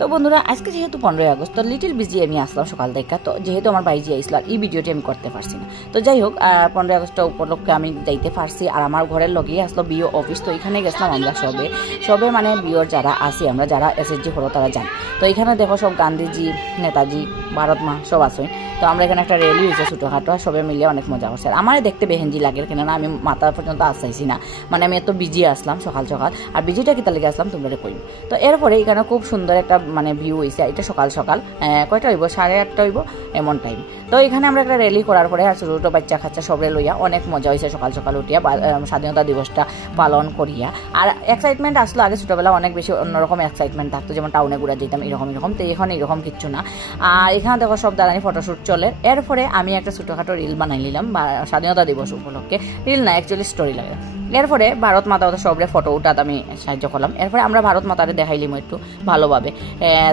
তো বন্ধুরা আজকে যেহেতু 15ই আগস্ট তো লিটল বিজি আমি আসলাম সকাল থেকে, তো যেহেতু আমার বাইজি আইসলো আর এই ভিডিওটি আমি করতে পারছি না। তো যাই হোক 15ই আগস্ট উপলক্ষে আমি যাইতে পারছি। আর আমার ঘরের লগেই আসলো বিও অফিস, তো এখানে গেছিলাম আমরা সবে মানে বিওর যারা আছি আমরা যারা এসএসজি হলো তারা যান। তো এখানে দেখো সব গান্ধীজি, নেতাজি, ভারত মা সব আছে। তো আমরা এখানে একটা র্যালি হয়েছে ছোটোখাটো, সবাই মিলে অনেক মজা করছে। আর আমার দেখতে বেহেঞ্জি লাগে, কেননা আমি মাথা পর্যন্ত আসাইছি না, মানে আমি এত বিজি আসলাম সকাল সকাল। আর বিজিটা কিতা লেগে আসলাম তোমরা কই। তো এরপরে এখানে খুব সুন্দর একটা মানে ভিউ হয়েছে। এটা সকাল সকাল কয়টা হইব, 8:30 হইব এমন টাইম। তো এখানে আমরা একটা র্যালি করার পরে আর ছোটো ছোটো বাচ্চা কাচ্চা সবরে লইয়া অনেক মজা হয়েছে সকাল সকাল উঠিয়া স্বাধীনতা দিবসটা পালন করিয়া। আর এক্সাইটমেন্ট আসলো, আগে ছোটোবেলা অনেক বেশি অন্যরকম এক্সাইটমেন্ট থাকতো, যেমন টাউনে ঘুরা যেতাম এরকম। তো এখন এরকম কিচ্ছু না। আর এখানে দেখো সব দাঁড়ানি ফটোশ্যুট চলে। এরপরে আমি একটা ছোটোখাটো রিল বানাই নিলাম স্বাধীনতা দিবস উপলক্ষে। রিল না, অ্যাকচুয়ালি স্টোরি লাগে। এরপরে ভারত মাতা সবরে ফটো উঠাত আমি সাহায্য করলাম। এরপরে আমরা ভারত মাতারে দেখাইলিম একটু ভালোভাবে।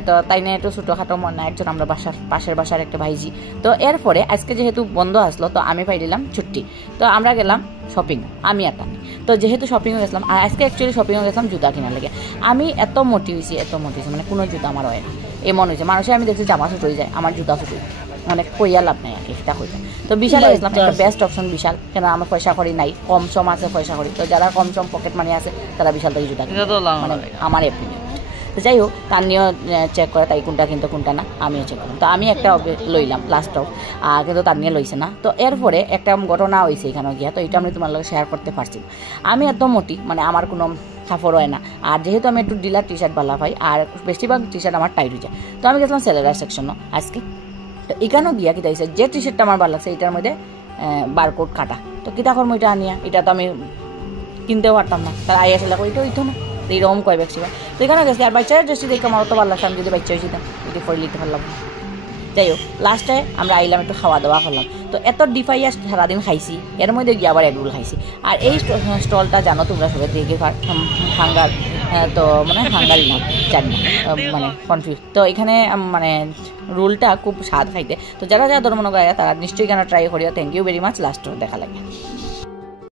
তো তাই নিয়ে একটু ছোটোখাটো মনে একজন আমরা পাশের বাসার একটা ভাইজি। তো এরপরে আজকে যেহেতু বন্ধ আসলো তো আমি পাই দিলাম ছুটি। তো আমরা গেলাম শপিং, আমি আর টানি। তো যেহেতু শপিংয়ে গেছিলাম, আর আজকে অ্যাকচুয়ালি শপিংয়ে গেছিলাম জুতা কেনার লেগে। আমি এত মোটি হয়েছি মানে কোনো জুতা আমার হয় না এমন হয়েছে। মানুষে আমি দেখছি জামা ছুট হয়ে যায়, আমার জুতা ছুট হয়ে যায়, মানে কইয়া লাভ নাই আর কি, সেটা হয়ে যায়। তো বিশালে গেছিলাম, একটা বেস্ট অপশন বিশাল, কেন আমার পয়সা করি নাই, কম সম আছে পয়সা করি। তো যারা কম সম পকেট মানি আছে তারা বিশাল থেকে জুতা মানে আমার অপিনিয়ন। তো যাই হোক তার নিয়েও চেক করে তাই কোনটা কিন্তু কোনটা না আমিও চেক করলাম। তো আমি একটা লইলাম লাস্টও, কিন্তু তার নিয়ে লইছে না। তো এরপরে একটা ঘটনা হয়েছে এখানে গিয়া, তো এটা আমি তোমার লগে শেয়ার করতে পারছি। আমি এত মোটি, মানে আমার কোনো সাফর হয় না। আর যেহেতু আমি একটু ডিলার টি শার্ট ভালো পাই, আর বেশিরভাগ টি শার্ট আমার টাইট হয়ে যায়। তো আমি গেছিলাম সেলেরার সেকশনও আজকে। তো এখানেও গিয়া কিতা হয়েছে, যে টি শার্টটা আমার ভালো লাগছে এটার মধ্যে বারকোড কাটা। তো কিতা করবো এটা আনিয়া, এটা তো আমি কিনতেও পারতাম না। তার আই আসলে এটা হইতো না, এইরকম কয় বেশি। তো এখানে গেছি। আর বাচ্চারা ড্রেসটি দেখে আমার তো ভালো লাগছে, আমি যদি বাচ্চা হয়েছিতাম এটি পরে লিখতে পারলাম না। যাই হোক লাস্টে আমরা আইলাম একটু খাওয়া দাওয়া করলাম। তো এত ডিফাইয়া সারাদিন খাইছি, এর মধ্যে গিয়ে আবার এগরোল খাইছি। আর এই স্টলটা জানো তোমরা সবাই দেখে হাঙ্গার, তো মানে হাঙ্গারি না জানি না, মানে কনফিউজ। তো এখানে মানে রোলটা খুব স্বাদ খাইতে। তো যারা যারা ধর্মনগর তারা নিশ্চয়ই এখানে ট্রাই করিও। Thank you very much. Last দেখা লাগে।